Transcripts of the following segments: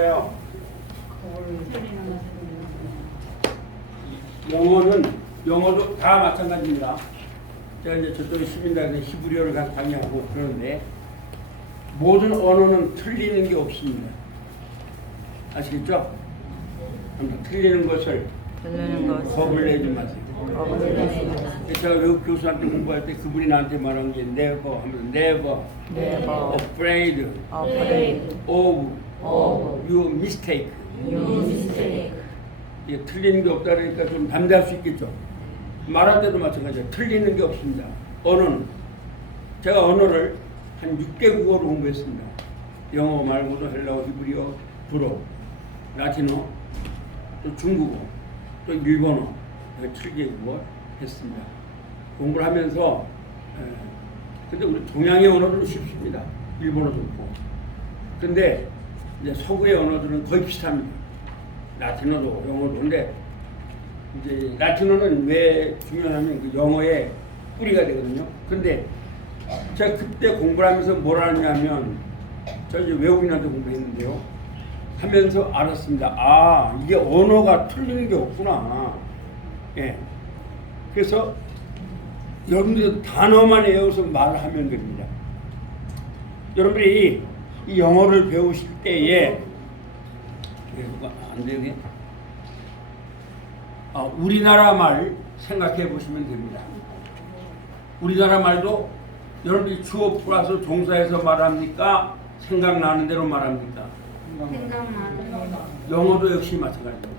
요 영어도 다 마찬가지입니다. 제가 이제 저쪽에 시민대학에서 히브리어를 강의하고 그러는데 모든 언어는 틀리는 게 없습니다. 아시겠죠? 틀리는 것을 겁을 내지 마세요. 제가 외국 교수한테 공부할 때 그분이 나한테 말한 게 never 하면서 never afraid of your mistake. 이게 틀리는 게 없다니까 좀 담대할 수 있겠죠. 말할 때도 마찬가지예요. 틀리는 게 없습니다. 언어는 제가 언어를 한 6개국어로 공부했습니다. 영어 말고도 헬라어, 히브리어, 불어, 라틴어, 또 중국어, 또 일본어 7개국어 했습니다. 공부를 하면서 근데 우리 동양의 언어들은 쉽습니다. 일본어도 좋고. 근데 이제 서구의 언어들은 거의 비슷합니다. 라틴어도 영어도. 근데 이제 라틴어는 왜 중요하냐면 그 영어의 뿌리가 되거든요. 근데 제가 그때 공부를 하면서 뭘 알았냐면 저 이제 외국인한테 공부했는데요. 하면서 알았습니다. 아, 이게 언어가 틀리는 게 없구나. 예. 그래서 여러분들 단어만 외워서 말하면 됩니다. 여러분들이 이 영어를 배우실 때에 안 되네. 우리나라 말 생각해 보시면 됩니다. 우리나라 말도 여러분들이 주어 플러스 동사에서 말합니까? 생각나는 대로 말합니까? 영어도 역시 마찬가지입니다.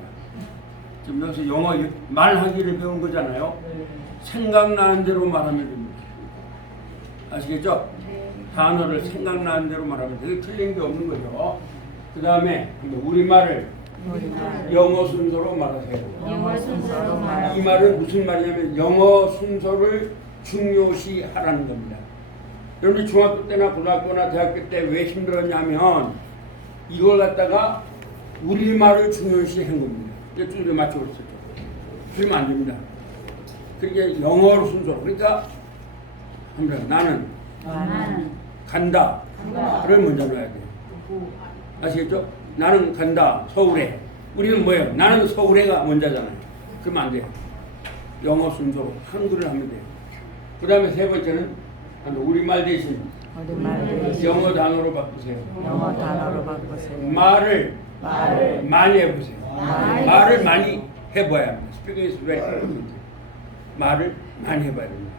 지금 여기서 영어 말하기를 배운 거잖아요. 생각나는 대로 말하면 됩니다. 아시겠죠? 단어를 생각나는 대로 말하면 되게 틀린 게 없는 거죠. 그 다음에 우리말을 영어 순서로 말하세요. 이 말은 무슨 말이냐면 영어 순서를 중요시 하라는 겁니다. 여러분이 중학교 때나 고등학교나 대학교 때 왜 힘들었냐면 이걸 갖다가 우리말을 중요시 한 겁니다. 이쪽에 맞추고 있었죠. 그러면 안 됩니다. 그게 영어 순서로. 그러니까 나는 간다. 그걸 먼저 넣어야 돼요. 아시겠죠? 나는 간다. 서울에. 우리는 뭐예요? 나는 서울에가 먼저잖아요. 그러면 안 돼요. 영어 순서로 한글을 하면 돼요. 그 다음에 세 번째는 우리말 대신 영어 단어로 바꾸세요. 말을 많이 해보세요. 말을 많이 해봐야 합니다. Speaking is very important. 말을 많이 해봐야 됩니다.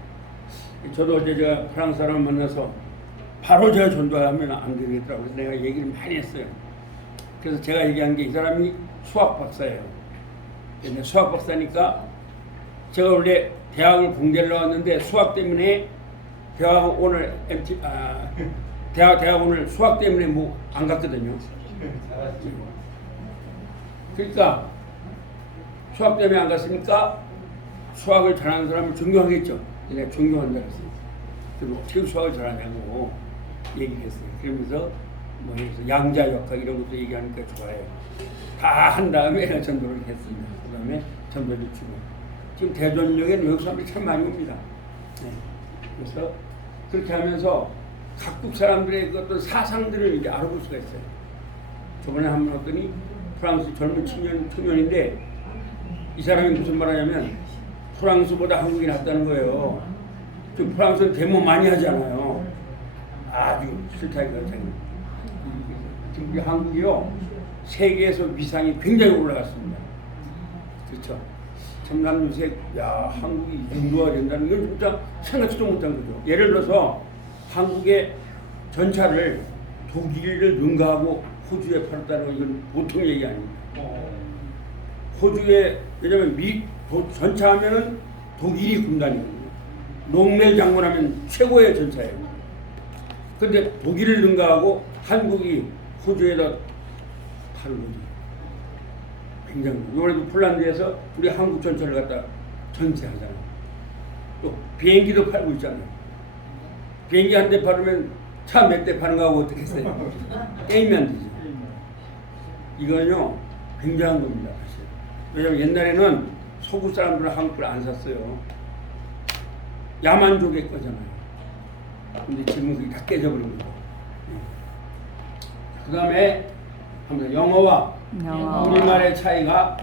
저도 어제 제가 프랑스 사람을 만나서 바로 제가 전도하면 안 되겠더라고요. 그래서 내가 얘기를 많이 했어요. 그래서 제가 얘기한 게 이 사람이 수학 박사예요. 근데 수학 박사니까 제가 원래 대학을 공대를 나왔는데 수학 때문에 대학 오늘 수학 때문에 뭐 안 갔거든요. 그러니까 수학 때문에 안 갔으니까 수학을 잘하는 사람을 존경하겠죠. 내가 존경한다 그랬어요. 그리고 어떻게 수학을 잘하냐고 얘기했어요. 그러면서 뭐 양자 역학 이런 것도 얘기하니까 좋아해요. 다 한 다음에 전도를 했습니다. 그 다음에 전도를 주고 지금 대전역에는 외국 사람들이 참 많이 옵니다. 네. 그래서 그렇게 하면서 각국 사람들의 그 어떤 사상들을 이제 알아볼 수가 있어요. 저번에 한 번 왔더니 프랑스 젊은 청년인데 이 사람이 무슨 말 하냐면 프랑스보다 한국이 낫다는 거예요. 그 프랑스는 데모 많이 하잖아요. 아주 싫다니까. 지금 우리 한국이요 세계에서 위상이 굉장히 올라갔습니다. 그렇죠? 참 요새 한국이 이 정도가 된다는 걸 진짜 생각지도 못한 거죠. 예를 들어서 한국의 전차를 독일을 능가하고 호주에 팔았다는 건 이건 보통 얘기 아닙니다. 호주에 왜냐면 전차하면은 독일이 군단이거든요. 롱멜 장군하면 최고의 전차예요. 근데 독일을 능가하고 한국이 호주에다 파는 거죠. 굉장히. 이번에도 폴란드에서 우리 한국 전차를 갖다 전시하잖아요. 또 비행기도 팔고 있잖아요. 비행기 한 대 팔으면 차 몇 대 파는 거하고 어떻게 했어요? 게임이 안 되죠. 이거는요 굉장한 겁니다. 사실. 왜냐면 옛날에는 서구 사람들은 한국을 안 샀어요. 야만족의 거잖아요. 근데 지금 그게 다 깨져버린 거죠. 그 다음에 한번 영어와 우리말의 차이가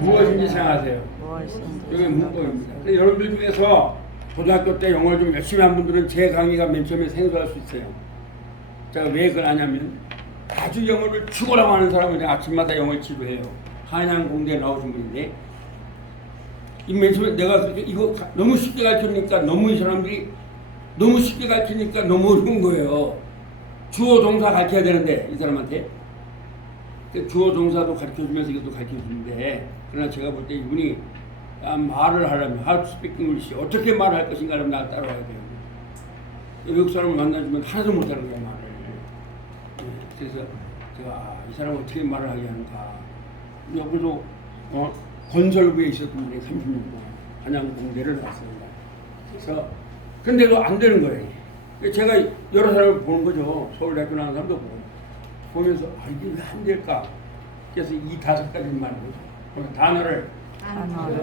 무엇인지 생각하세요. 이게 문법입니다. 여러분들 중에서 고등학교 때 영어를 좀 열심히 한 분들은 제 강의가 맨 처음에 생소할 수 있어요. 제가 왜 그걸 하냐면 아주 영어를 죽어라고 하는 사람은 아침마다 영어를 지도해요. 한양공대에 나오신 분인데 이 맨 처음에 내가 이거 너무 쉽게 가르치니까 너무 이 사람들이 너무 쉽게 가르치니까 너무 어려운 거예요. 주어 동사 가르쳐야 되는데 이 사람한테 주어 동사도 가르쳐주면서 이것도 가르쳐주는데 그러나 제가 볼 때 이분이 말을 하려면 how to speak English 어떻게 말할 것인가 하면 나 따라와야 돼요. 외국 사람을 만나주면 하나도 못하는 거야 말을. 그래서 제가 이 사람 어떻게 말을 하게 하는가. 여기도 건설부에 있었던 분이 30년 동안 한양공대를 나왔습니다. 그래서 근데도 안 되는 거예요. 제가 여러 사람을 보는 거죠. 서울대학교 나온 사람도 보면서 이게 왜 안 될까. 그래서 이 5가지 말을 단어를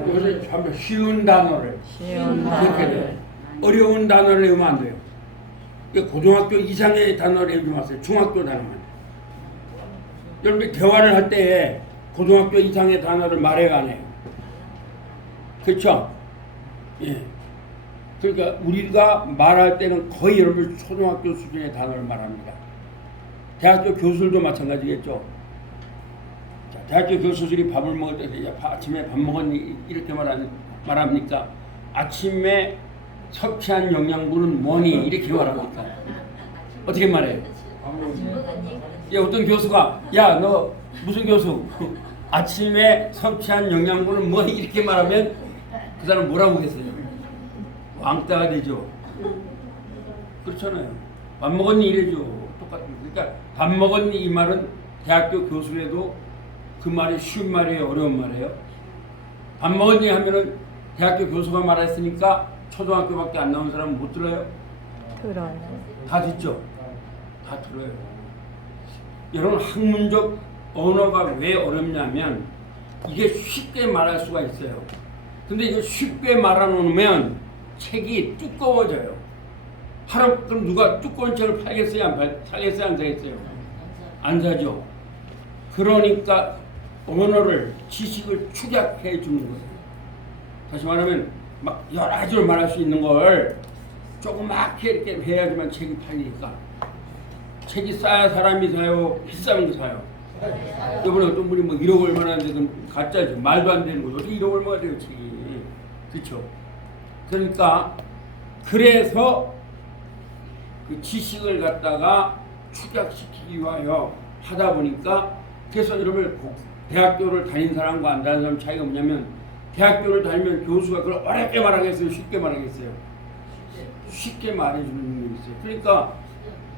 요새 한번 쉬운 단어를 그렇게 돼요. 어려운 단어를 외우면 안 돼요. 고등학교 이상의 단어를 외우지 마세요. 중학교 단어만. 여러분 대화를 할 때 고등학교 이상의 단어를 말해가 안 해요. 그렇죠? 예. 그러니까 우리가 말할 때는 거의 여러분 초등학교 수준의 단어를 말합니다. 대학교 교수들도 마찬가지겠죠. 자, 대학교 교수들이 밥을 먹을 때 아침에 밥 먹었니 이렇게 말합니까? 아침에 섭취한 영양분은 뭐니 이렇게 말합니까? 어떻게 말해요? 어떤 교수가 야 너 무슨 교수 아침에 섭취한 영양분은 뭐니 이렇게 말하면 그 사람 뭐라고 하겠어요? 왕따가 되죠. 그렇잖아요. 밥 먹었니 이래죠. 똑같은. 그러니까 밥 먹었니 이 말은 대학교 교수라도 그 말이 쉬운 말이에요, 어려운 말이에요. 밥 먹었니 하면은 대학교 교수가 말했으니까 초등학교밖에 안 나온 사람은 못 들어요? 들어요. 다 듣죠. 다 들어요. 여러분 학문적 언어가 왜 어렵냐면 이게 쉽게 말할 수가 있어요. 근데 이거 쉽게 말아놓으면 책이 두꺼워져요. 그럼 누가 두꺼운 책을 사겠어요? 사겠어요? 안 사겠어요? 안 사죠. 그러니까 언어를 지식을 축약해 주는 거예요. 다시 말하면 막 여러 가지로 말할 수 있는 걸 조그맣게 이렇게 해야지만 책이 팔리니까. 책이 싸야 사람이 사요? 비싸면 사요? 이번에 어떤 분이 뭐 1억 얼마나 하는데 가짜죠. 말도 안 되는 거죠. 어떻게 1억 얼마가 돼요, 책이. 그렇죠? 그러니까 그래서 그 지식을 갖다가 축약시키기 위하여 하다 보니까 그래서 여러분 대학교를 다닌 사람과 안 다닌 사람 차이가 뭐냐면 대학교를 다니면 교수가 그걸 어렵게 말하겠어요? 쉽게 말하겠어요? 쉽게 말해주는 능력이 있어요. 그러니까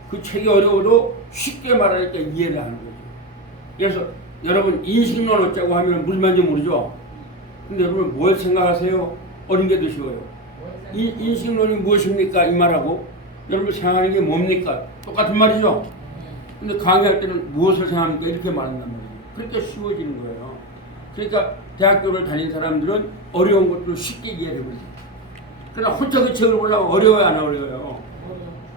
그 책이 어려워도 쉽게 말하니까 이해를 하는 거죠. 그래서 여러분 인식론 어쩌고 하면 무슨 말인지 모르죠? 근데 여러분 뭘 생각하세요? 어린 게 더 쉬워요. 인식론이 무엇입니까? 이 말하고 여러분 생각하는 게 뭡니까? 똑같은 말이죠? 근데 강의할 때는 무엇을 생각합니까? 이렇게 말한단 말이에요. 그러니까 쉬워지는 거예요. 그러니까 대학교를 다닌 사람들은 어려운 것들을 쉽게 이해를 해버려요. 그러나 혼자 그 책을 보려면 어려워요, 안 어려워요?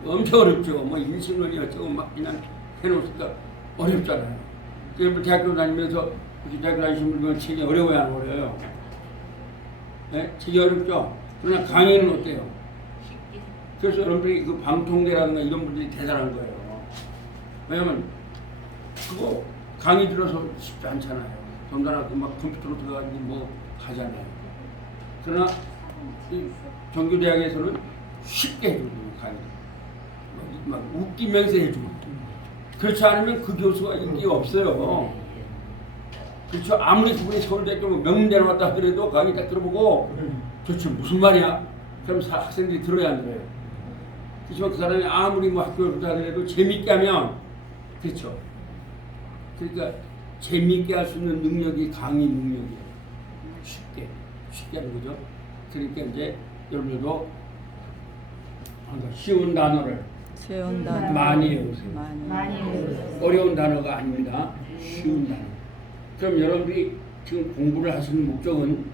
엄청 어렵죠. 뭐 인식론이 어쩌고 막 그냥 해놓으니까 어렵잖아요. 그래서 대학교 다니면서 대학교 다니시는 분들은 책이 어려워요, 안 어려워요? 네? 책이 어렵죠. 그러나 강의는 어때요? 그래서 여러분들이 그 방통대라든가 이런 분들이 대단한 거예요. 왜냐면 그거 강의 들어서 쉽지 않잖아요. 더군다나 막 컴퓨터로 들어가니 뭐 하잖아요. 그러나 이 정규대학에서는 쉽게 해주거든요, 강의. 막 웃기면서 해주고. 그렇지 않으면 그 교수가 인기가 없어요. 그렇죠. 아무리 그분이 서울대학교 명문대로 왔다 하더라도 강의 딱 들어보고 도대체 무슨 말이야? 그럼 학생들이 들어야 안 들어요. 그렇지만 그 사람이 아무리 뭐 학교를 부터 하더라도 재밌게 하면 그렇죠. 그러니까 재밌게 할 수 있는 능력이 강의 능력이에요. 쉽게 하는 거죠. 그러니까 이제 여러분들도 쉬운 단어를 많이 외우세요. 어려운 단어가 아닙니다. 쉬운 단어. 그럼 여러분들이 지금 공부를 하시는 목적은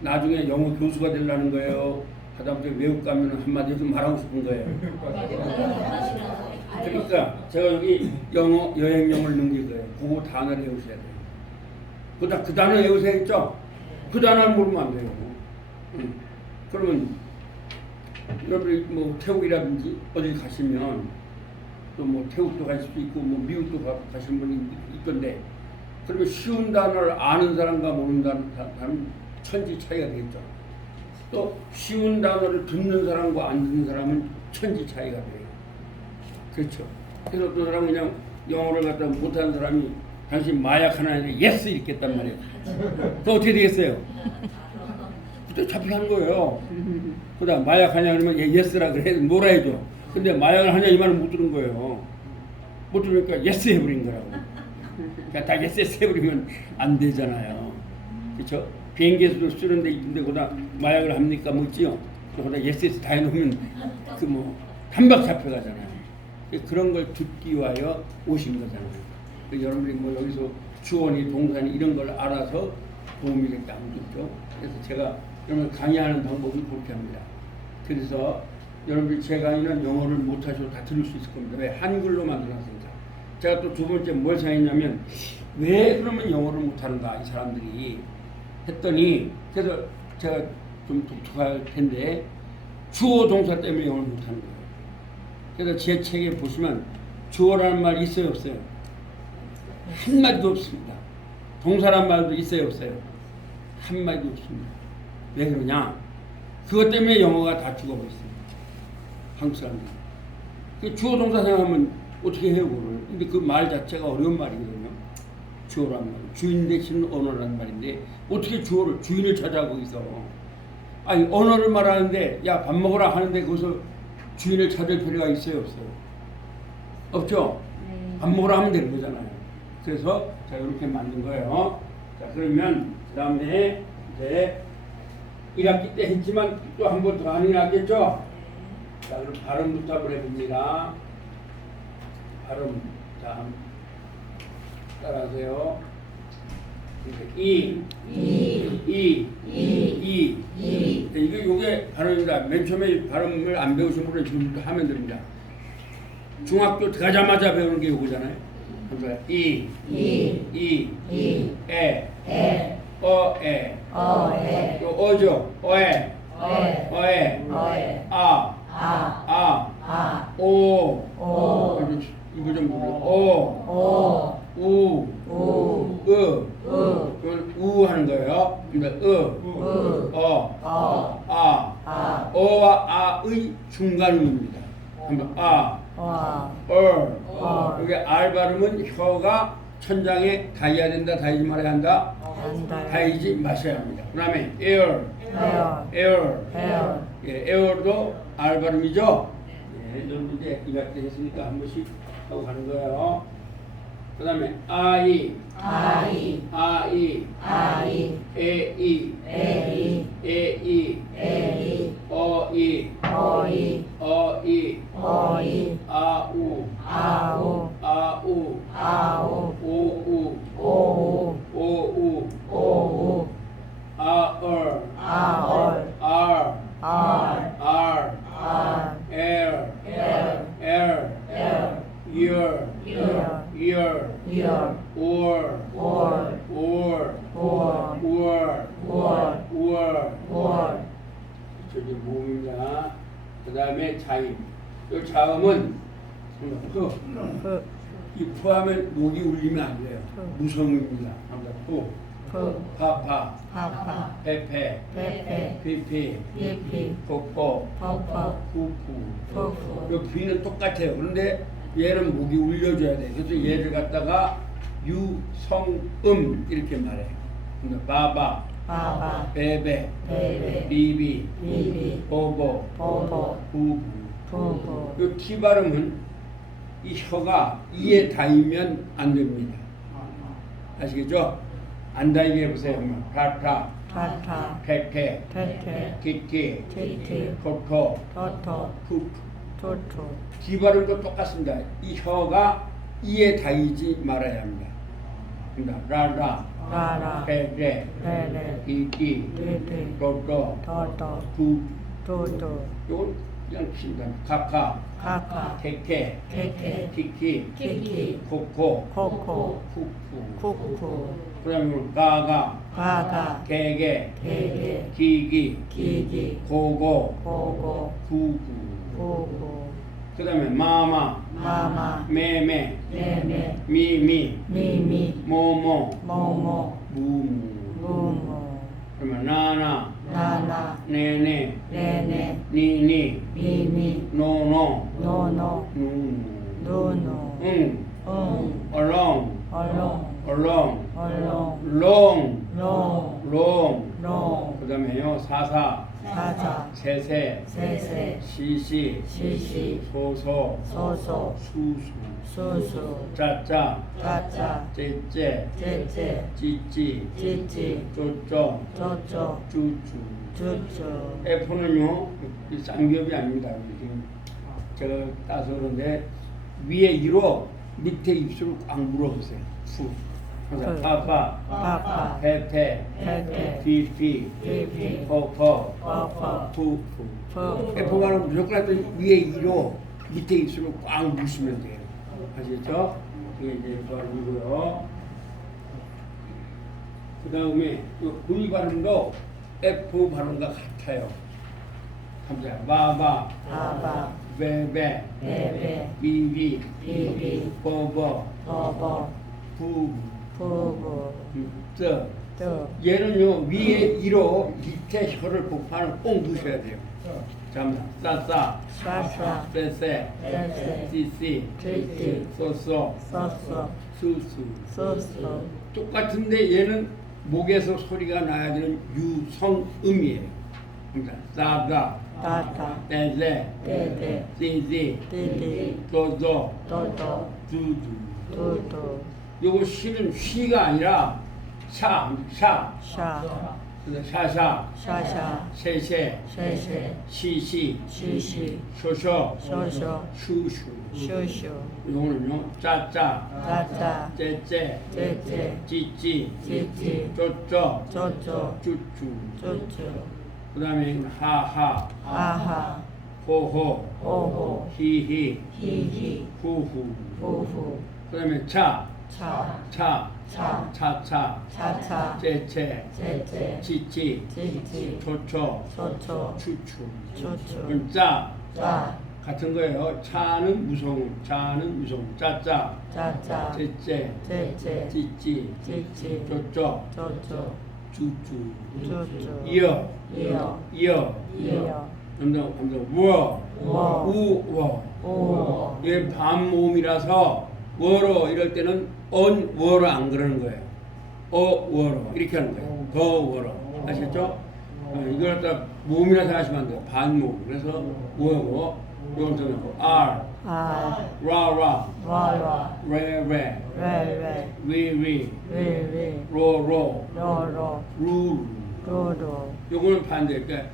나중에 영어 교수가 되려는 거예요. 하다못해 외국 가면 한마디 좀 말하고 싶은 거예요. 그러니까 제가 여기 영어 여행령을 넘길 거예요. 그거 단어를 외우셔야 돼요. 그 단어 외우셔야겠죠? 그 단어를 모르면 안 돼요. 그러면 여러분이 뭐 태국이라든지 어디 가시면 또 뭐 태국도 갈 수도 있고 뭐 미국도 가신 분이 있던데 그러면 쉬운 단어를 아는 사람과 모르는 사람은 천지 차이가 되겠죠. 또 쉬운 단어를 듣는 사람과 안 듣는 사람은 천지 차이가 돼요. 그렇죠. 그래서 어떤 사람은 그냥 영어를 갖다 못하는 사람이 당신 마약 하나 했는데 예스 읽겠단 말이에요. 또 어떻게 되겠어요? 그때 잡혀가는 거예요. 그다음 마약 하냐 그러면 예스라 그래 뭐라 해줘. 근데 마약을 하냐 이 말은 못 들은 거예요. 못 들으니까 예스 해버린 거라고. 그러니까 다 예스 해버리면 안 되잖아요. 그렇죠? 비행기에서도 쓰는데 있는데 거기다 마약을 합니까? 묻지요. 거기다 예스 다 해놓으면 그 뭐 한박 잡혀가잖아요. 그런 걸 듣기 위하여 오신 거잖아요. 여러분들이 뭐 여기서 주어니 동사니 이런 걸 알아서 도움이 될까 하죠. 그래서 제가 여러분 강의하는 방법이 그렇게 합니다. 그래서 여러분들이 제 강의는 영어를 못하셔도 다 들을 수 있을 겁니다. 왜? 한글로 만들어놨으니까. 제가 또 두 번째 뭘 생각했냐면 왜 그러면 영어를 못하는가 이 사람들이 했더니 그래서 제가 좀 독특할 텐데 주어 동사 때문에 영어를 못하는 거예요. 그래서 제 책에 보시면 주어라는 말 있어요 없어요? 한마디도 없습니다. 동사란 말도 있어요 없어요? 한마디도 없습니다. 왜 그러냐? 그것 때문에 영어가 다 죽어버렸습니다. 한국 사람들이. 주어 동사 생각하면 어떻게 해요 그걸? 근데 그 말 자체가 어려운 말이거든요. 주어란 말, 주인 대신 언어라는 말인데 어떻게 주인을 찾아 거기서? 아니 언어를 말하는데 야 밥 먹으라 하는데 거기서 주인을 찾을 필요가 있어요 없어요? 없죠? 밥 먹으라 하면 되는 거잖아요. 그래서 제가 이렇게 만든 거예요. 자 그러면 그 다음에 이제 1학기 때 했지만 또 한 번 더 하는 게 낫겠죠? 자 그럼 발음부터 한번 해봅니다. 발음 자 따라하세요. 이게 요게 발음입니다. 맨 처음에 발음을 안 배우신 분은 지금부터 하면 됩니다. 중학교 들어가자마자 배우는 게 요거잖아요. 그래서 요 어죠. 어에 오 이거 좀 불러. 우 하는 거예요. 그러니까 어와 아의 중간음입니다. 그러니까 여기 R 발음은 혀가 천장에 닿아야 된다, 닿지 말아야 한다. 닿지 마셔야 합니다. 그 다음에 air도 R 발음이죠. 네, 여러분 이제 2학기 했으니까 한 번씩 하고 가는 거예요. 그 다음에 아이, 에이, 어이, 아우, 오우, 아얼, year, 저기 모음입니다. 그 다음에 자임. 이 자음은 이 푸하면 목이 울리면 안 돼요. 무성입니다. 파파, 페페, 피피, 포포, 푸푸. 이 비는 똑같아요. 그런데 얘는 목이 울려줘야 돼. 그래서 얘를 갖다가 유성음 이렇게 말해. 바바, 베베, 비비, 보보, 부부. 이 T 발음은 이 혀가 이에 닿으면 안 됩니다. 아시겠죠? 안 닿게 해보세요. 타타, 페페, 키키, 토토, 푸푸. T 발음도 똑같습니다. 이 혀가 이에 닿이지 말아야 합니다. 라라, 페레, 키키, 토토, 푸푸. 그냥 핀다. 카카, 카카, 케케, 케케, 키키, 키키, 코코, 코코, 쿠쿠. 쿠쿠, 그다음에 가가, 가가, 개개, 개개, 기기, 기기, 고고, 고고, 구구. 고고, 그다음에 마마, 마마, 메메, 메메, 미미, 미미, 모모, 모모, 무무. 무무, 그러면 나나, 나나, 네네, 네네, 니니, 니니, 노노, 노노, 누누. 노노, 응, 응, 얼렁, 얼렁, 얼렁, 얼렁, 롱, 롱, 롱. 롱, 그다음에요 사사, 사사, 세세, 세세, 시시, 시시, 소소, 소소, 수수, 수수, 짜짜, 짜짜, 째째, 째째, 찌찌, 찌찌, 쪼쪼, 쪼쪼, 쭈쭈. 쭈쭈, F는요 쌍기업이 아닙니다. 지금 제가 따서 그런데 위에 이로 밑에 입술을 꽉 물어보세요. 후. 그래서 파파, 파파, 페페, 페페, 피피, 피피, 퍼퍼, 퍼퍼, 푸푸. 푸푸, F가는 무조건 하여튼 위에 이로 밑에 입술을 꽉 물으시면 돼요. 아시겠죠? 이게 이제 F 발음이고요. 그 다음에 V 발음도 F 발음과 같아요. 감사해요. 바바, 바바, 베베, 베베, 비비, 비비, 버버, 버버, 부부, 부부, 뜨. 뜨, 얘는요 위에 이로 밑에 혀를 복판을 꼭 넣으셔야 돼요. 잠깐 싸싸, 샤샤, 쎄쎄, 쎄쎄, 씨씨, 찌찌, 쏘쏘, 쏘쏘, 수수. 쏘쏘, 똑같은데 얘는 목에서 소리가 나야 되는 유성음이에요. 그러니까 싸다, 따따, 떼세, 떼떼, 씨씨, 띠띠, 또도, 또또, 두두. 두두, 요거 시는 쉬가 아니라 샤, 샤, 샤, 그래서 샤샤, 샤샤, 쉐쉐, 쉐쉐, 시시, 시시, 쇼쇼, 쇼쇼, 슈슈. 슈슈, 요거는요 짜짜, 짜짜, 째째, 째째, 찌찌, 찌찌, 쪼쪼, 쪼쪼, 쭈쭈. 쭈쭈, 그 다음에 하하, 아하, 호호, 호호, 히히, 히히, 후후. 후후, 그 다음에 차, 차, 차, 차, 차차, 차차, 째째, 째째, 찌찌, 찌찌, 초초, 초초, 추추. 추추, 그럼 짜 짜, 같은 거예요. 차는 무성음, 차는 유성음. 짜짜, 짜짜, 째째, 째째, 찌찌, 찌찌, 쪼쪼, 쪼쪼, 추추. 쭈쭈, 이어, 이어, 이어. 이어, 감정, 워, 워, 우워. 오, 이게 반모음이라서 워로 이럴 때는 언 워로 안 그러는 거예요. 워로 이렇게 하는 거예요. 더 워로 아시겠죠? 이걸 갖다 모음이라 생각하시면 안 돼요. 반모음. 그래서 워고 이건 좀 R, 아, 라라, 와와, 레레, 레레, 위위, 위위, 로로, 로로, 루루. 로로, 요거는 반대. 그러니까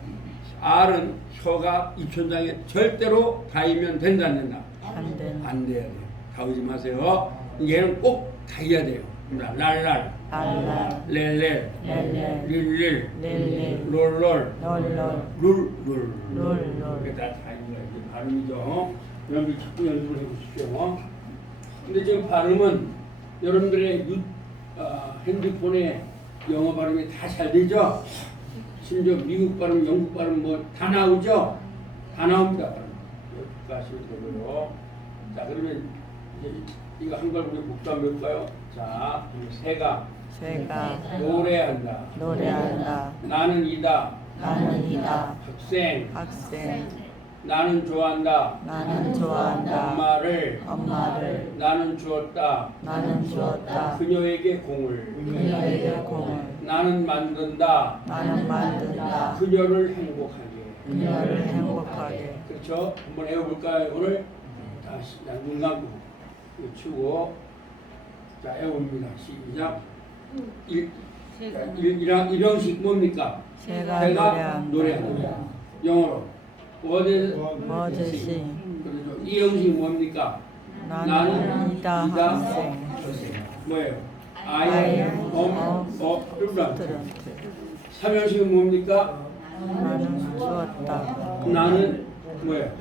R은 혀가 입천장에 절대로 닿으면 된다 안 된다? 안 된다. 안 돼야 돼요. 닿지 마세요. 얘는 꼭 닿아야 돼요. 랄랄, 랄랄, 렐렐, 렐렐, 릴릴, 릴릴, 롤롤, 롤롤, 룰룰. 룰룰. 이게 다 닿는 거예요. 이게 발음이죠. 여러분들 자꾸 연습을 해보십시오. 근데 지금 발음은 여러분들의 핸드폰에 영어 발음이 다 잘 되죠? 심지어 미국 발음, 영국 발음 뭐 다 나오죠? 다 나옵니다. 여기까지 되고요. 자, 그러면 이제 이거 한걸 우리 복수하면 볼까요? 자, 새가 새가 노래한다. 노래한다. 나는 이다. 나는 이다. 학생. 학생. 나는 좋아한다. 나는 좋아한다. 엄마를. 나는 주었다. 나는 주었다. 그녀에게 공을. 그녀에게 공을. 나는 만든다. 나는 만든다. 그녀를 행복하게. 그녀를 행복하게. 그렇죠? 한번 외워볼까요? 오늘 다시 눈 감고 치고 자 외웁니다. 시작. 일형식 뭡니까? 새가 노래한다. 영어로 워드시. 그렇죠. 이형식 뭡니까? 나는 이다 학생. 뭐예요? I am student. 삼형식은 뭡니까? 나는 주었다. 나는 뭐예요?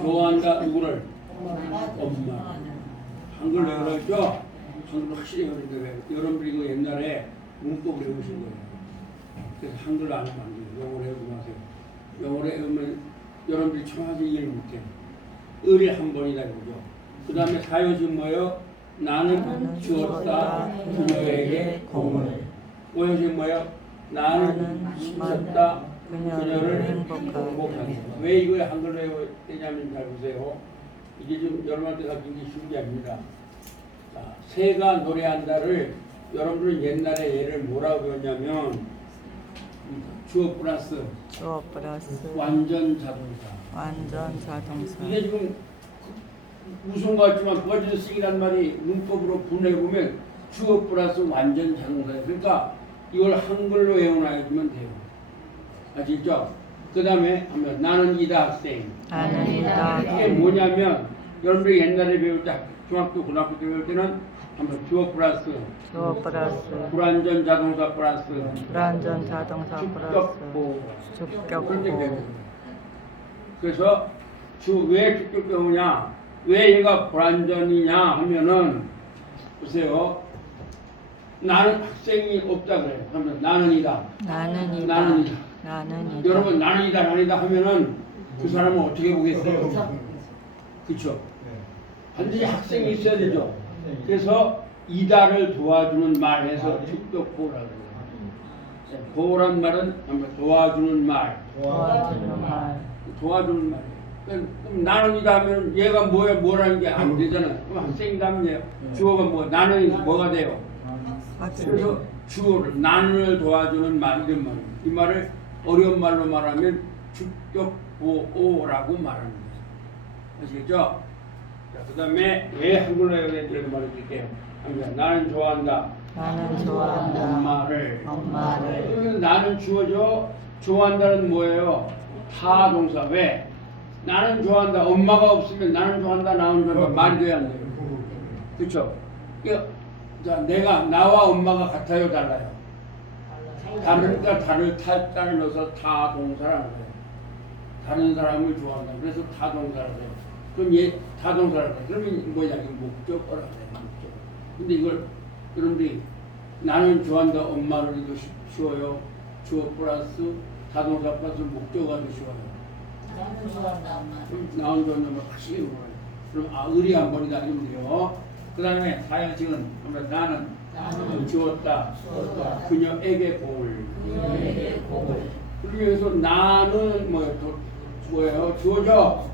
좋아한다 누구를? 엄마. 한글 외우라죠? 한글 확실히 외우는데 왜? 여러분들이 이거 옛날에 문법 외우신 거예요. 그래서 한글 안 하면 안 돼요. 영어로 외우지 마세요. 영어로 외우면 여러분들이 정확하게 이해를 못해요. 을이 한 번이다 이거죠. 그 다음에 사효식 뭐예요? 나는 주었다 그녀에게 공을. 오효식 뭐예요? 나는 주었다 그녀를 행복하게. 왜 이걸 한글로 해야 되냐면 잘 보세요. 이게 좀 여러분한테 가르친 게 쉬운 게 아닙니다. 자, 새가 노래한다를 여러분들은 옛날에 얘를 뭐라고 배웠냐면 주어 플러스 완전 자동사. 이게 지금 무슨 것 같지만 버즈싱이란 말이 문법으로 분해보면 주어 플러스 완전 자동사예요. 그러니까 이걸 한글로 외워놔주면 돼요. 아시죠? 그 다음에 하면 나는 이다 학생. 이게 뭐냐면 여러분들이 옛날에 배울 때 중학교 고등학교 때 배울 때는 한번 주어 플러스 불완전 자동사 플러스 주격보. 그래서 왜 주격보냐? 왜 얘가 불완전이냐 하면은 보세요. 나는 학생이 없다 그래요. 그러면 나는이다. 여러분 나는이다 하면은 그 사람은 어떻게 보겠어요? 그렇죠? 반드시 학생이 있어야 되죠. 그래서 이다를 도와주는 말에서 주격보라고 해요. 보란 말은 도와주는 말. 도와주는 말. 그럼 나는이다 하면 얘가 뭐라는 게 안 되잖아요. 그럼 학생이다 하면 주어가 나는 뭐가 돼요? 그래서 주어를 나는을 도와주는 말 이런 말이에요. 이 말을 어려운 말로 말하면 주격보라고 말하는 거예요. 아시겠죠? 자, 그 다음에 왜 한글로 해야 되는지 말해줄게요. 나는 좋아한다. 엄마를. 그러면 나는 주어죠. 좋아한다는 뭐예요? 타동사. 왜? 나는 좋아한다. 엄마가 없으면 나는 좋아한다. 나는 좋아한다. 말이 돼야 안 돼요. 그렇죠? 자, 나와 엄마가 같아요, 달라요? 다르니까 다를 넣어서 타동사라는 거예요. 다른 사람을 좋아한다. 그래서 타동사라고 해요. 그럼 얘 타동사라고 해요. 그러면 뭐냐? 목적어라고 해요. 목적. 근데 이걸 여러분들이 나는 좋아한다. 엄마를 이거 쉬워요. 주어 플러스 타동사 플러스 목적어가 더 쉬워요. 나는 좋아한다. 나는 좋아한다. 확실히 물어요. 그럼 을이 한 번이다. 이러면 돼요. 그 다음에 사형식은 나는 주었다. 그녀에게 공을. 그러면서 나는 뭐예요? 주어져.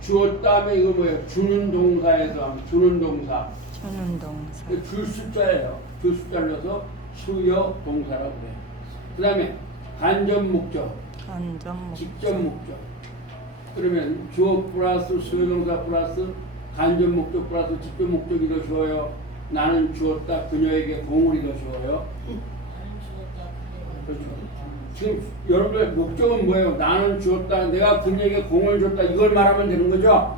주었다면 이거 뭐예요? 주는 동사에서 주는 동사. 줄 숫자예요. 줄 숫자를 넣어서 수여 동사라고 해요. 그 다음에 간접 목적. 직접 목적. 그러면 주어 플러스 수여 동사 플러스 간접 목적 플러스 직접 목적이 더 쉬워요. 나는 주었다 그녀에게 공을이 더 쉬워요. 그렇죠. 지금 여러분들 목적은 뭐예요? 나는 주었다 내가 그녀에게 공을 줬다 이걸 말하면 되는 거죠.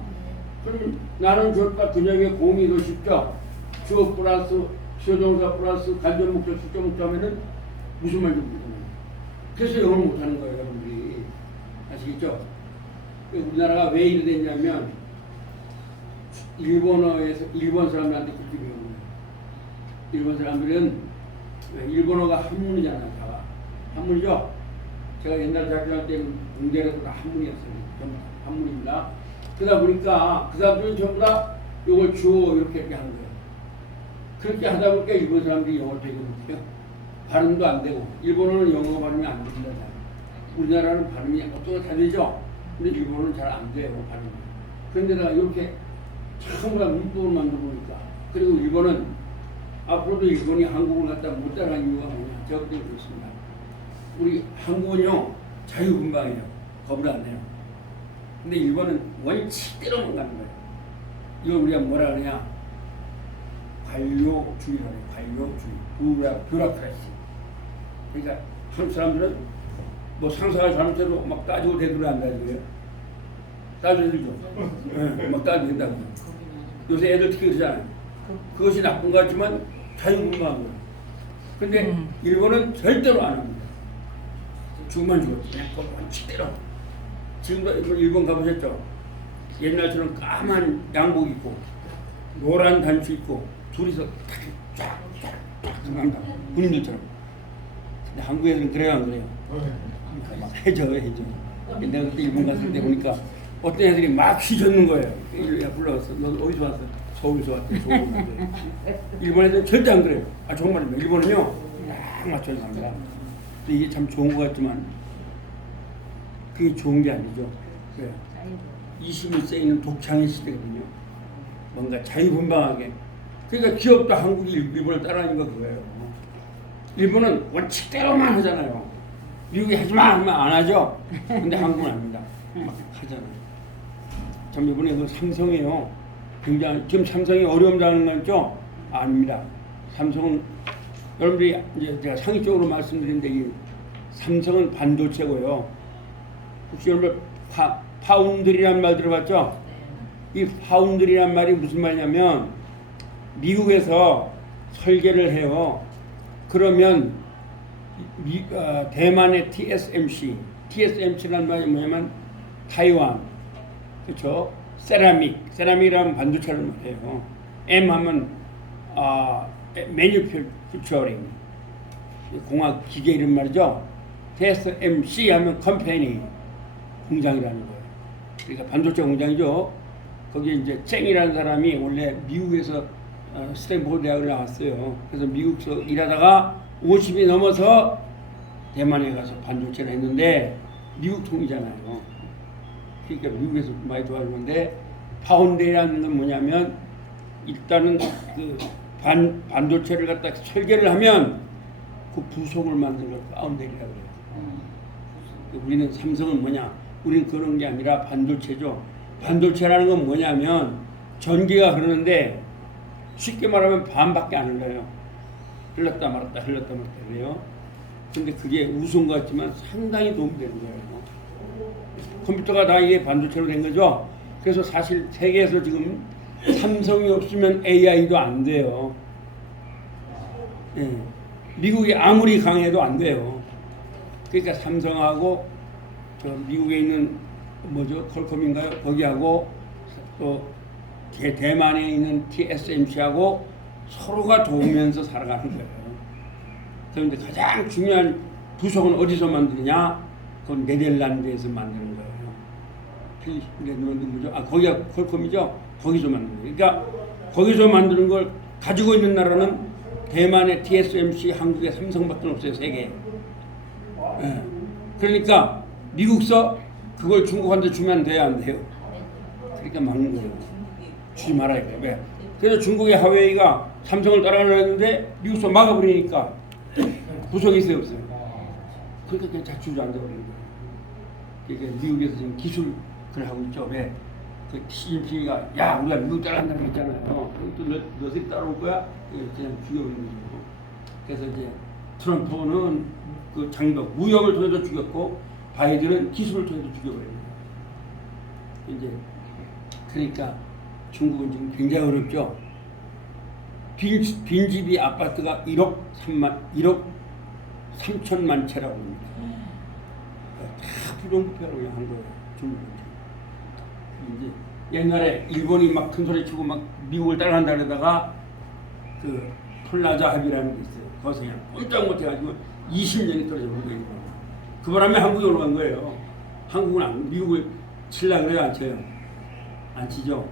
그럼 나는 주었다 그녀에게 공이 더 쉽죠. 주어 플러스 수요동사 플러스 간접 목적 직접 목적 하면은 무슨 말인지 모르겠어요. 그래서 영어를 못하는 거예요 여러분들이. 아시겠죠? 우리나라가 왜 이래 됐냐면 일본어에서 일본 사람들한테 그렇게 배우는 거예요. 일본 사람들은 일본어가 한문이잖아요. 다 한문이죠. 제가 옛날 대학교 다닐 때는 공대라도 다 한문이었어요. 전부 한문입니다. 그러다 보니까 그 사람들은 전부 다 이걸 주어 이렇게 하는 거예요. 그렇게 하다 보니까 일본 사람들이 영어를 되게 못해요. 발음도 안 되고 일본어는 영어 발음이 안 됩니다. 우리나라는 발음이 어떤 다 되죠. 근데 일본어는 잘 안 돼요 발음이. 그런데다가 이렇게 전부 다 문법을 만들어 보니까 그리고 일본은 앞으로도 일본이 한국을 갖다 못 따라가는 이유가 뭐냐 제가 그때 그렇습니다. 우리 한국은요 자유분방해요. 겁을 안 내요. 근데 일본은 원칙대로만 가는 거예요. 이걸 우리가 뭐라 그러냐 관료주의라고 해요. 관료주의 뷰라크라시. 그러니까 한국 사람들은 뭐 상사가 잘못해도 막 따지고 대들어 한다는 거예요. 따져도 되죠. 네, 막 따져도 된다고. 요새 애들 특히 그러잖아요. 그것이 나쁜 것 같지만 자유분방한 거예요. 근데 일본은 절대로 안 합니다. 죽으면 죽었지. 그냥 원칙대로. 지금도 일본 가보셨죠? 옛날처럼 까만 양복 입고 노란 단추 입고 둘이서 쫙쫙쫙 합니다. 군인들처럼. 근데 한국에서는 그래요 안 그래요? 그러니까 막 해져. 내가 그때 일본 갔을 때 보니까 어떤 애들이 막 휘젓는 거예요. 야 불러왔어. 너 어디서 왔어? 서울에서 왔대. 서울에서 왔대. 일본 애들은 절대 안 그래요. 아 정말입니다. 일본은요 딱 맞춰서 갑니다. 근데 이게 참 좋은 것 같지만 그게 좋은 게 아니죠. 그래요. 21세기는 독창의 시대거든요. 뭔가 자유분방하게. 그러니까 기업도 한국이 일본을 따라하는 거 그거예요. 일본은 원칙대로만 하잖아요. 미국이 하지마 하면 안 하죠. 근데 한국은 압니다. 막 하잖아요. 참 이번에 그 삼성이에요. 굉장히 지금 삼성이 어려움 당하는 거 있죠? 아닙니다. 삼성은 여러분들이 이제 제가 상식적으로 말씀드리는데 이 삼성은 반도체고요. 혹시 여러분 파운드리란 말 들어봤죠? 이 파운드리란 말이 무슨 말이냐면 미국에서 설계를 해요. 그러면 대만의 TSMC라는 말이 뭐냐면 타이완, 그렇죠? 세라믹이라면 반도체를 말해요. M 하면 매뉴팩처링, 공학 기계 이런 말이죠. TSMC 하면 컴퍼니, 공장이라는 거예요. 그러니까 반도체 공장이죠. 거기에 이제 쨍이라는 사람이 원래 미국에서 스탠포드 대학을 나왔어요. 그래서 미국에서 일하다가 50이 넘어서 대만에 가서 반도체를 했는데 미국 통이잖아요. 그러니까 미국에서 많이 도와주는데 파운드리라는 건 뭐냐면 일단은 그 반도체를 갖다 설계를 하면 그 부속을 만드는 걸 파운드리라고 그래요. 우리는 삼성은 뭐냐? 우리는 그런 게 아니라 반도체죠. 반도체라는 건 뭐냐면 전기가 흐르는데 쉽게 말하면 반밖에 안 흘러요. 흘렀다 말았다 그래요. 근데 그게 우스운 것 같지만 상당히 도움이 되는 거예요. 컴퓨터가 다 이게 반도체로 된 거죠. 그래서 사실 세계에서 지금 삼성이 없으면 AI도 안 돼요. 예. 미국이 아무리 강해도 안 돼요. 그러니까 삼성하고 저 미국에 있는 뭐죠? 퀄컴인가요? 거기하고 또 대만에 있는 TSMC하고 서로가 도우면서 살아가는 거예요. 그런데 가장 중요한 부속은 어디서 만드느냐? 그건 네덜란드에서 만드는 거예요. 필리핀에서 뭐죠? 거기가 퀄컴이죠. 거기서 만드는 거예요. 그러니까 거기서 만드는 걸 가지고 있는 나라는 대만의 TSMC, 한국의 삼성밖에 없어요. 세계에. 네. 그러니까 미국서 그걸 중국한테 주면 돼야 안 돼요. 그러니까 막는 거예요. 주지 말아야 돼요. 왜? 그래서 중국의 하웨이가 삼성을 따라가려는데 미국서 막아버리니까 부속이 있어요, 없어요? 그러니까 그냥 자충수 안 돼버리는 거예요. 그러니까 미국에서 지금 기술을 하고 있죠. 왜? 그 TSMC가 야 우리가 미국 따라간다고 했잖아요. 또 너희들이 따라올 거야? 그냥 죽여버리는 거죠. 그래서 이제 트럼프는 그 장벽 무역을 통해서 죽였고 바이든은 기술을 통해서 죽여버립니다. 이제 그러니까 중국은 지금 굉장히 어렵죠. 빈집이 아파트가 1억 3천만 채라고 합니다. 다 부정부패로 그냥 한 거예요. 중국은. 이제 옛날에 일본이 막 큰 소리 치고 막 미국을 따라간다 그러다가 그 플라자 합의라는 게 있어요. 거기서 그냥 꼼짝 못해가지고 20년이 떨어져 버린 거예요. 그 바람에 한국이 올라간 거예요. 한국은 미국을 칠라 그래요? 안 쳐요? 안 치죠?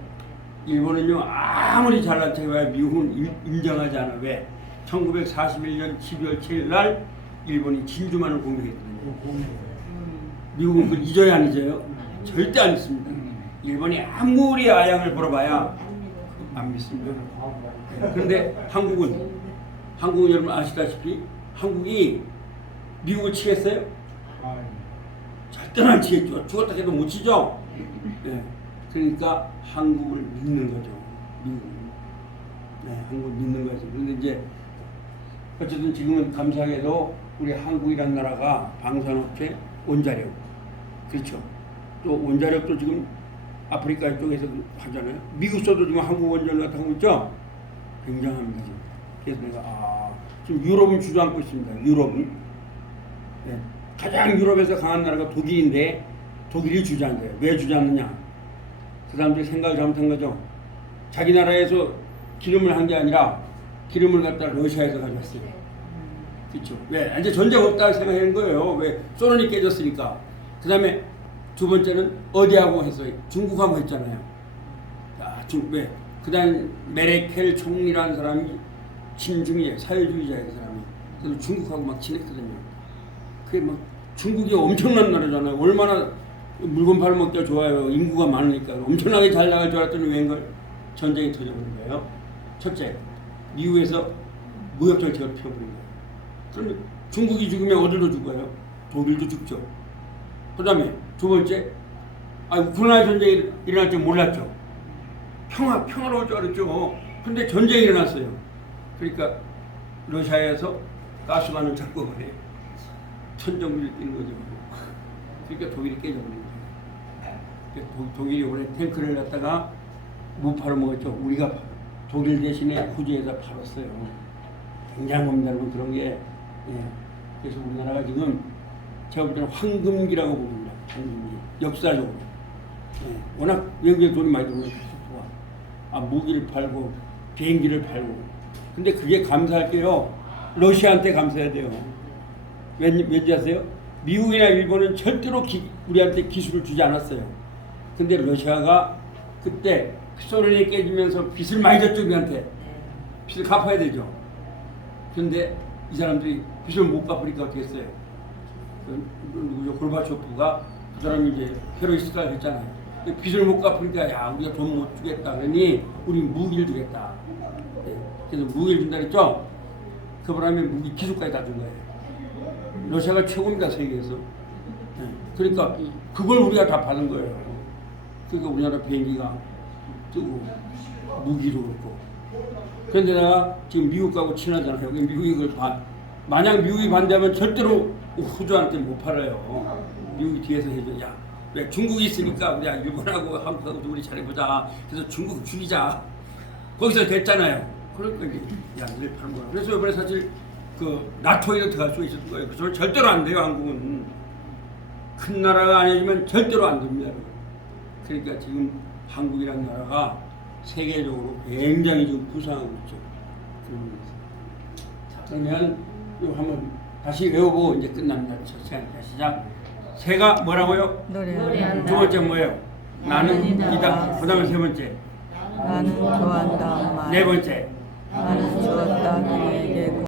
일본은요 아무리 잘난 척해봐야 미국은 인정하지 않아. 왜? 1941년 12월 7일 날 일본이 진주만을 공격했거든요. 미국은 그걸 잊어야 안 잊어요? 절대 안 믿습니다. 일본이 아무리 아양을 벌어봐야 안 믿습니다. 그런데 한국은 여러분 아시다시피 한국이 미국을 치겠어요? 절대로 안 치겠죠. 죽었다 해도 못 치죠. 네. 그러니까 한국을 믿는 거죠. 미국은. 네, 한국을 믿는 거죠. 그런데 이제 어쨌든 지금은 감사하게도 우리 한국이라는 나라가 방산업체 원자력, 그렇죠. 또 원자력도 지금 아프리카 쪽에서 하잖아요. 미국서도 지금 한국 원자력 하고 있죠. 굉장합니다. 지금. 그래서 내가 지금 유럽은 주저앉고 있습니다. 유럽은. 네. 가장 유럽에서 강한 나라가 독일인데 독일이 주저앉아요. 왜 주저앉느냐? 그 사람들이 생각을 잘못한 거죠. 자기 나라에서 기름을 한 게 아니라 기름을 갖다 러시아에서 가져왔어요. 그렇죠. 왜? 이제 전쟁 없다고 생각하는 거예요. 왜? 소련이 깨졌으니까. 그 다음에 두 번째는 어디하고 했어요? 중국하고 했잖아요. 왜? 그 다음 메르켈 총리라는 사람이 친중이에요. 사회주의자예요. 그 사람이. 그래서 중국하고 막 친했거든요. 그게 막 중국이 엄청난 나라잖아요. 얼마나 물건 팔아먹기가 좋아요. 인구가 많으니까. 엄청나게 잘 나갈 줄 알았더니 웬걸 전쟁이 터져버린 거예요. 첫째, 미국에서 무역 정책을 펴버린 거예요. 그러면 중국이 죽으면 어디로 죽어요? 독일도 죽죠. 그 다음에 두 번째, 우크라이나 전쟁이 일어날 줄 몰랐죠. 평화로울 줄 알았죠. 근데 전쟁이 일어났어요. 그러니까 러시아에서 가스관을 잡고 그래. 천정부를 뛴 거죠. 그러니까 독일이 깨져버린 거예요. 독일이 원래 탱크를 갖다가 못 팔아먹었죠. 우리가 독일 대신에 호주에다 팔았어요. 굉장합니다. 그런 게. 예. 그래서 우리나라가 지금 제가 볼 때는 황금기라고 부릅니다. 황금기. 역사적으로. 예. 워낙 외국에 돈이 많이 들어오니까 무기를 팔고 비행기를 팔고. 근데 그게 감사할 게요. 러시아한테 감사해야 돼요. 왠지 아세요? 미국이나 일본은 절대로 우리한테 기술을 주지 않았어요. 근데 러시아가 그때 소련이 깨지면서 빚을 많이 졌죠. 우리한테. 빚을 갚아야 되죠. 근데 이 사람들이 빚을 못 갚으니까 어떻게 했어요? 누구죠? 고르바초프가 그 사람이 이제 페로이스트가 했잖아요. 빚을 못 갚으니까 야 우리가 돈 못 주겠다 그러니 우리 무기를 주겠다. 그래서 무기를 준다 그랬죠. 그 바람에 무기 기술까지 다 준 거예요. 러시아가 최고입니다 세계에서. 그러니까 그걸 우리가 다 받은 거예요. 그러니까 우리나라 비행기가 뜨고 무기도 그렇고. 그런데 내가 지금 미국하고 친하잖아요. 미국이 그걸 만약 미국이 반대하면 절대로 호주한테 못 팔아요. 미국이 뒤에서 해줘. 야, 왜 중국이 있으니까 우리가 일본하고 한국하고 우리 잘해보자. 그래서 중국 죽이자. 거기서 됐잖아요. 그러니까 이제 야, 이걸 파는 거야. 그래서 이번에 사실 그 나토에 들어갈 수 있었던 거예요. 그래서 절대로 안 돼요. 한국은 큰 나라가 아니면 절대로 안 됩니다. 그러니까 지금 한국이라는 나라가 세계적으로 굉장히 지금 부상하고 있죠. 그러면 이거 한번 다시 외워보고 이제 끝납니다. 시작. 새가 뭐라고요? 노래한다. 두 번째 뭐예요? 나는 이다. 그 다음에 세 번째. 나는 좋아한다 말. 네 번째. 나는 주었다 그에게